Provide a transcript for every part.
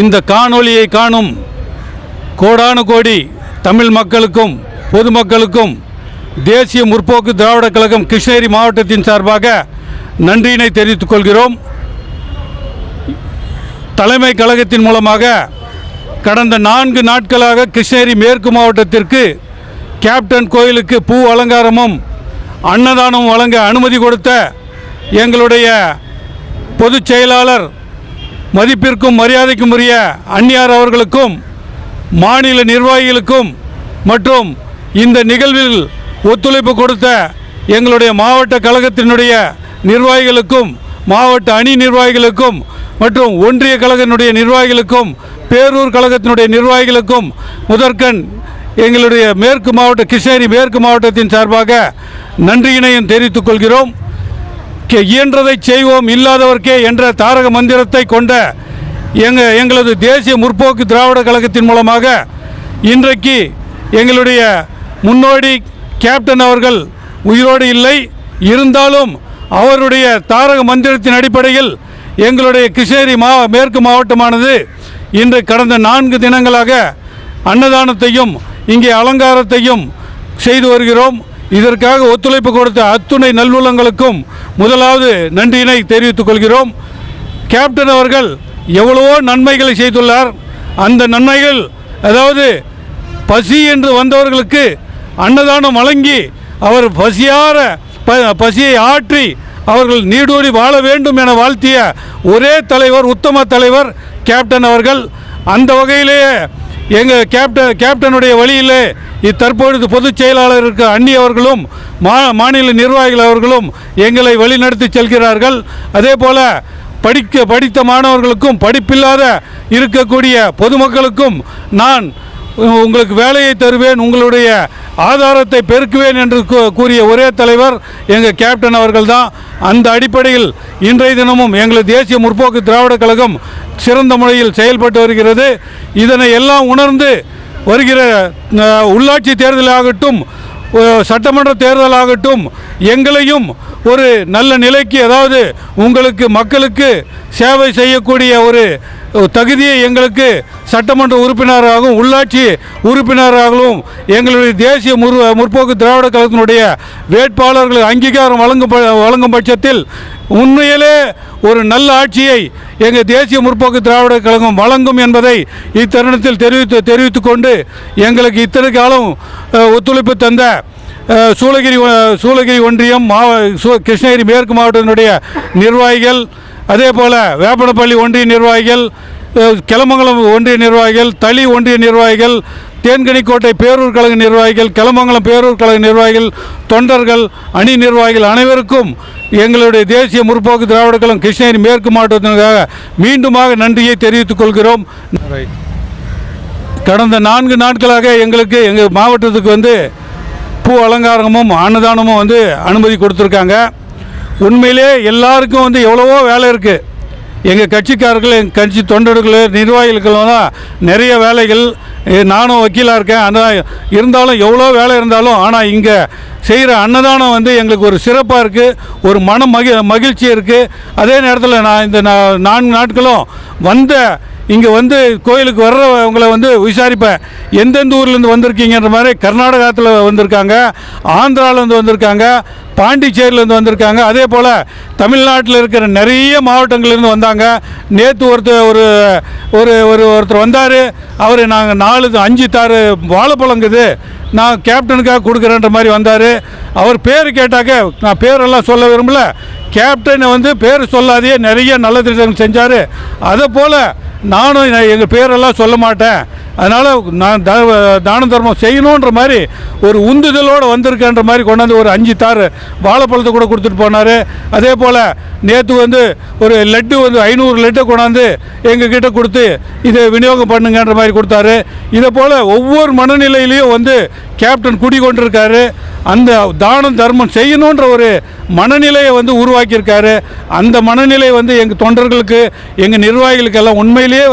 இந்த காணொளியை காணும் கோடானு கோடி தமிழ் மக்களுக்கும் பொதுமக்களுக்கும் தேசிய முற்போக்கு திராவிட கழகம் கிருஷ்ணகிரி மாவட்டத்தின் சார்பாக நன்றியினை தெரிவித்துக் கொள்கிறோம். தலைமை கழகத்தின் மூலமாக கடந்த 4 நாட்களாக கிருஷ்ணகிரி மேற்கு மாவட்டத்திற்கு கேப்டன் கோயிலுக்கு பூ அலங்காரமும் அன்னதானம் வழங்க அனுமதி கொடுத்த எங்களுடைய பொதுச் செயலாளர் மதிப்பிற்கும் மரியாதைக்கும் உரிய அந்நியார் அவர்களுக்கும் மாநில நிர்வாகிகளுக்கும் மற்றும் இந்த நிகழ்வில் ஒத்துழைப்பு கொடுத்த எங்களுடைய மாவட்ட கழகத்தினுடைய நிர்வாகிகளுக்கும் மாவட்ட அணி நிர்வாகிகளுக்கும் மற்றும் ஒன்றிய கழகத்தினுடைய நிர்வாகிகளுக்கும் பேரூர் கழகத்தினுடைய நிர்வாகிகளுக்கும் முதற்கண் எங்களுடைய மேற்கு மாவட்ட கிருஷ்ணகிரி மேற்கு மாவட்டத்தின் சார்பாக நன்றியினையும் தெரிவித்துக் கொள்கிறோம். இயன்றதை செய்வோம் இல்லாதவர்க்கே என்ற தாரக மந்திரத்தை கொண்ட எங்களது தேசிய முற்போக்கு திராவிட கழகத்தின் மூலமாக இன்றைக்கு எங்களுடைய முன்னோடி கேப்டன் அவர்கள் உயிரோடு இல்லை, இருந்தாலும் அவருடைய தாரக மந்திரத்தின் அடிப்படையில் எங்களுடைய கிருஷ்ணகிரி மேற்கு மாவட்டமானது இன்று கடந்த 4 தினங்களாக அன்னதானத்தையும் இங்கே அலங்காரத்தையும் செய்து வருகிறோம். இதற்காக ஒத்துழைப்பு கொடுத்த அத்துணை நல்லுள்ளங்களுக்கும் முதலாவது நன்றியினை தெரிவித்துக் கொள்கிறோம். கேப்டன் அவர்கள் எவ்வளவோ நன்மைகளை செய்துள்ளார். அந்த நன்மைகள், அதாவது பசி என்று வந்தவர்களுக்கு அன்னதானம் வழங்கி அவர் பசியை ஆற்றி அவர்கள் நீடூழி வாழ வேண்டும் என வாழ்த்திய ஒரே தலைவர், உத்தம தலைவர் கேப்டன் அவர்கள். அந்த வகையிலேயே எங்கள் கேப்டனுடைய வழியிலே தற்பொழுது பொதுச் செயலாளருக்கு அண்ணி அவர்களும் மாநில நிர்வாகிகள் அவர்களும் எங்களை வழிநடத்தி செல்கிறார்கள். அதே போல் படித்த மாணவர்களுக்கும் படிப்பில்லாத இருக்கக்கூடிய பொதுமக்களுக்கும் நான் உங்களுக்கு வேலையை தருவேன், உங்களுடைய ஆதாரத்தை பெருக்குவேன் என்று கூறிய ஒரே தலைவர் எங்கள் கேப்டன் அவர்கள் தான். அந்த அடிப்படையில் இன்றைய தினமும் எங்கள் தேசிய முற்போக்கு திராவிட கழகம் சிறந்த முறையில் செயல்பட்டு வருகிறது. இதனை எல்லாம் உணர்ந்து வருகிற உள்ளாட்சி தேர்தலாகட்டும், சட்டமன்ற தேர்தலாகட்டும், எங்களையும் ஒரு நல்ல நிலைக்கு, அதாவது உங்களுக்கு மக்களுக்கு சேவை செய்யக்கூடிய ஒரு தகுதியை எங்களுக்கு சட்டமன்ற உறுப்பினராகவும் உள்ளாட்சி உறுப்பினராகவும் எங்களுடைய தேசிய முற்போக்கு திராவிட கழகத்தினுடைய வேட்பாளர்கள் அங்கீகாரம் வழங்கும் பட்சத்தில் உண்மையிலே ஒரு நல்ல ஆட்சியை எங்கள் தேசிய முற்போக்கு திராவிட கழகம் வழங்கும் என்பதை இத்தருணத்தில் தெரிவித்துக் கொண்டு எங்களுக்கு இத்தனை காலம் ஒத்துழைப்பு தந்த சூளகிரி ஒன்றியம் கிருஷ்ணகிரி மேற்கு மாவட்டத்தினுடைய நிர்வாகிகள், அதே போல் வேப்பனப்பள்ளி ஒன்றிய நிர்வாகிகள், கிளமங்கலம் ஒன்றிய நிர்வாகிகள், தளி ஒன்றிய நிர்வாகிகள், தேன்கனிக்கோட்டை பேரூர் கழக நிர்வாகிகள், கிளமங்கலம் பேரூர் கழக நிர்வாகிகள், தொண்டர்கள், அணி நிர்வாகிகள் அனைவருக்கும் எங்களுடைய தேசிய முற்போக்கு திராவிட கழகம் கிருஷ்ணகிரி மேற்கு மாவட்டத்திற்காக மீண்டுமாக நன்றியை தெரிவித்துக் கொள்கிறோம். கடந்த 4 நாட்களாக எங்கள் மாவட்டத்துக்கு பூ அலங்காரமும் அன்னதானமும் அனுமதி கொடுத்துருக்காங்க. உண்மையிலே எல்லாருக்கும் எவ்வளவோ வேலை இருக்குது. எங்கள் கட்சிக்காரர்கள், எங்கள் கட்சி தொண்டர்கள், நிர்வாகிகளுக்கெல்லாம் நிறைய வேலைகள். நானும் வக்கீலாக இருக்கேன். ஆனால் இருந்தாலும் எவ்வளோ வேலை இருந்தாலும், ஆனால் இங்கே செய்கிற அன்னதானம் எங்களுக்கு ஒரு சிறப்பாக இருக்குது, ஒரு மகிழ்ச்சி இருக்குது. அதே நேரத்தில் நான் இந்த 4 நாட்களும் இங்கே கோயிலுக்கு வர்றவங்களை விசாரிப்பேன். எந்தெந்த ஊர்லேருந்து வந்திருக்கீங்கன்ற மாதிரி கர்நாடகத்தில் வந்திருக்காங்க, ஆந்திராவிலேருந்து வந்திருக்காங்க, பாண்டிச்சேரியிலேருந்து வந்திருக்காங்க. அதே போல் தமிழ்நாட்டில் இருக்கிற நிறைய மாவட்டங்கள்லேருந்து வந்தாங்க. நேற்று ஒருத்தர் வந்தார். அவர் நாங்கள் 4-5 தார் வாழைப்பழங்குது, நான் கேப்டனுக்காக கொடுக்குறேன்ற மாதிரி வந்தார். அவர் பேர் கேட்டாக்க நான் பேரெல்லாம் சொல்ல விரும்பல. கேப்டன் பேர் சொல்லாதையே நிறைய நல்ல திட்டங்கள் செஞ்சார். அதை போல் நானும் எங்கள் பேரெல்லாம் சொல்ல மாட்டேன், அதனால் நான் தான தர்மம் செய்யணுன்ற மாதிரி ஒரு உந்துதலோடு வந்திருக்கேன்ற மாதிரி கொண்டாந்து ஒரு 5 தார் வாழைப்பழத்தை கூட கொடுத்துட்டு போனார். அதே போல் நேற்று ஒரு லட்டு 500 லட்டை கொண்டாந்து எங்ககிட்ட கொடுத்து இதை விநியோகம் பண்ணுங்கன்ற மாதிரி கொடுத்தாரு. இதை போல் ஒவ்வொரு மனநிலையிலையும் கேப்டன் குடிக்கொண்டிருக்காரு. அந்த தானம் தர்மம் செய்யணுன்ற ஒரு மனநிலையை உருவாக்கியிருக்காரு. அந்த மனநிலை எங்கள் தொண்டர்களுக்கு, எங்கள் நிர்வாகிகளுக்கெல்லாம் உண்மையிலேயே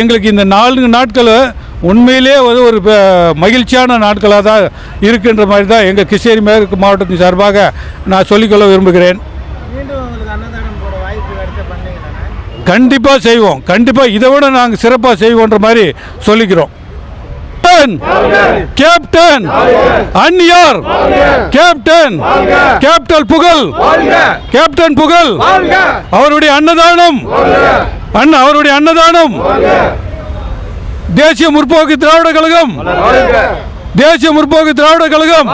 எங்களுக்கு இந்த 4 நாட்கள் உண்மையிலே ஒரு மகிழ்ச்சியான நாட்களாக தான் இருக்கின்ற மாதிரி தான் எங்கள் கிருஷ்ணகிரி மேற்கு மாவட்டத்தின் சார்பாக நான் சொல்லிக்கொள்ள விரும்புகிறேன். கண்டிப்பாக செய்வோம். கண்டிப்பாக இதை விட நாங்கள் சிறப்பாக செய்வோன்ற மாதிரி சொல்லிக்கிறோம். கேப்டன் அந்நியார், கேப்டன் கேப்டன் புகழ், கேப்டன் புகழ், அவருடைய அன்னதானம், அவருடைய அன்னதானம். தேசிய முற்போக்கு திராவிட கழகம், தேசிய முற்போக்கு திராவிட கழகம்.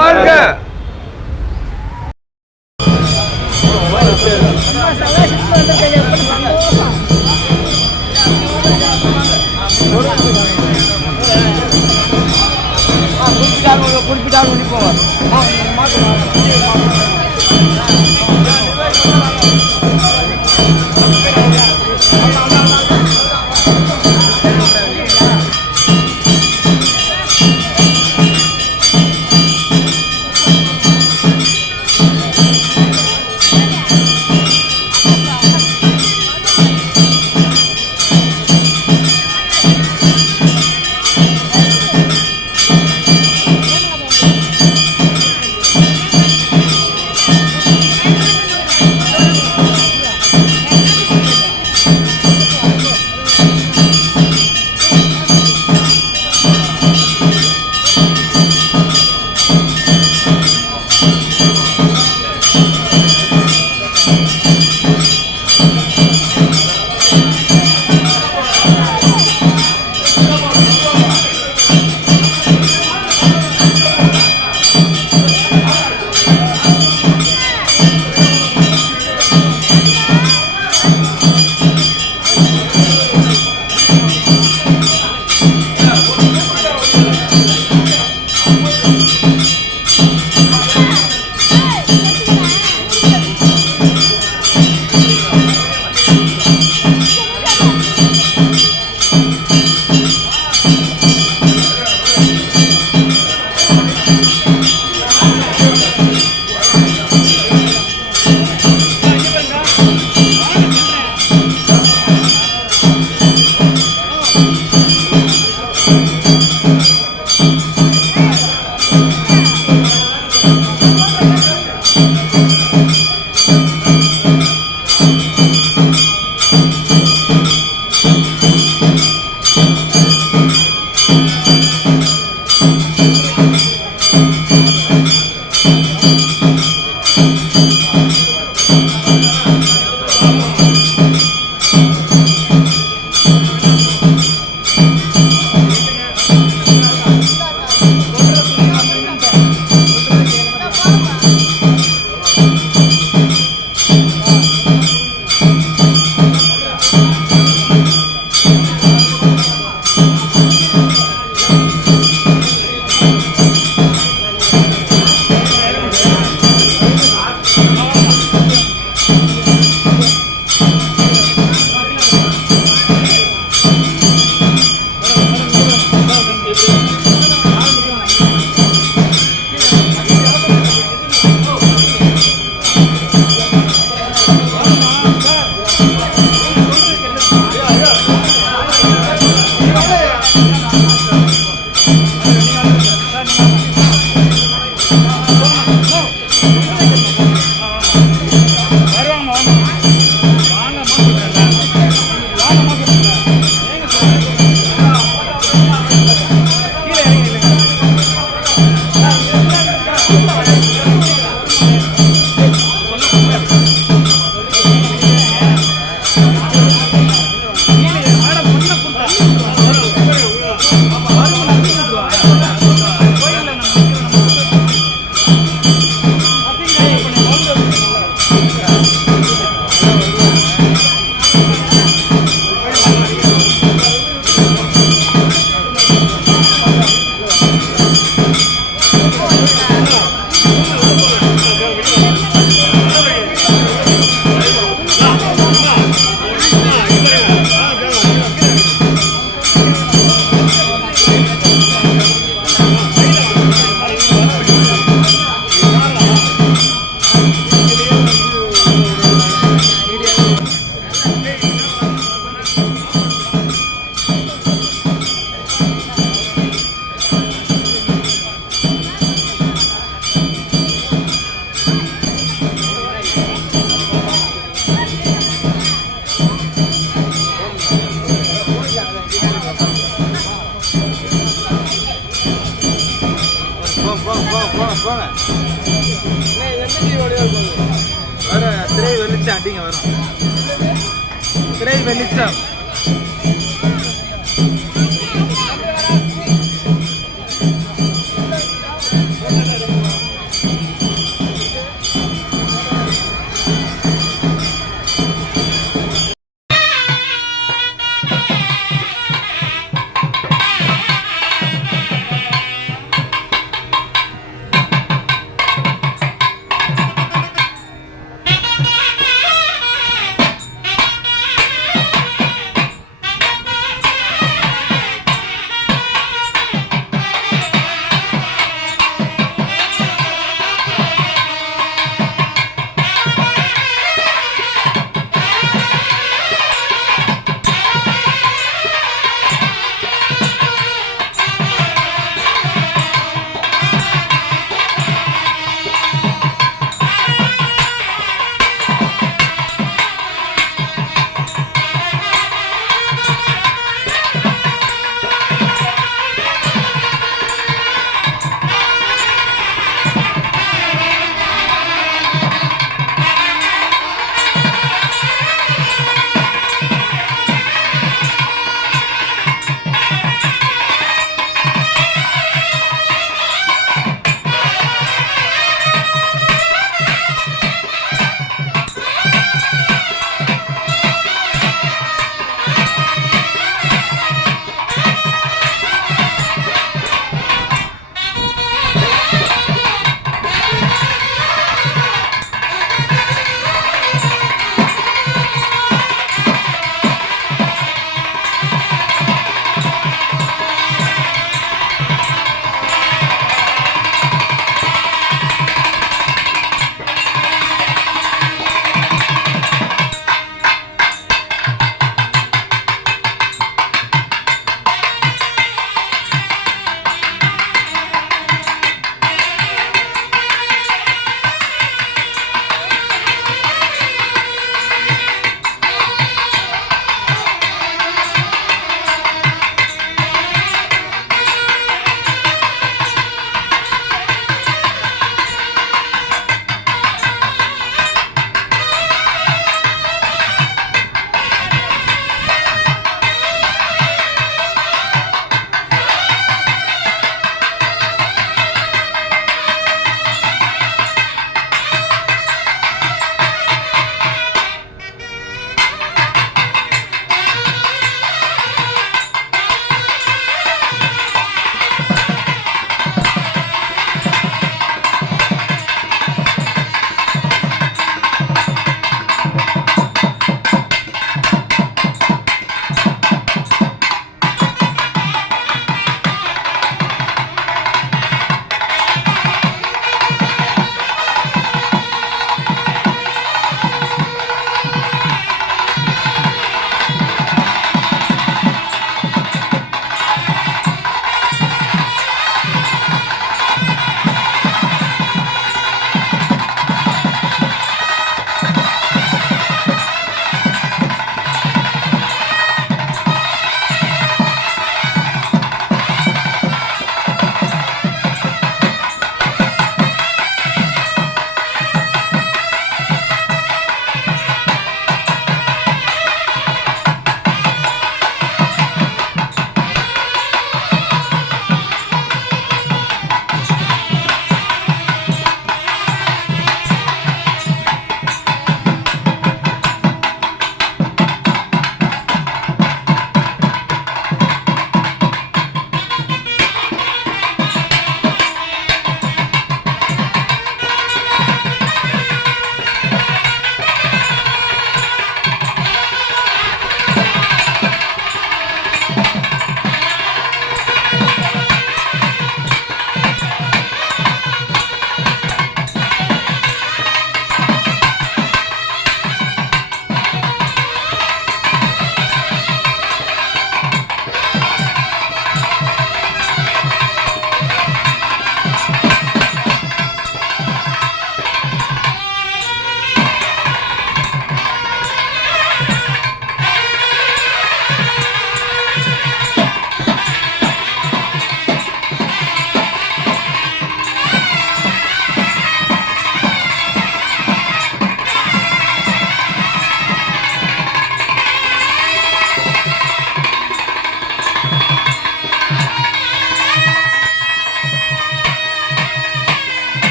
போங்க வர திரை வெளிச்சம் அடிங்க வரும் திரை வெளிச்சம்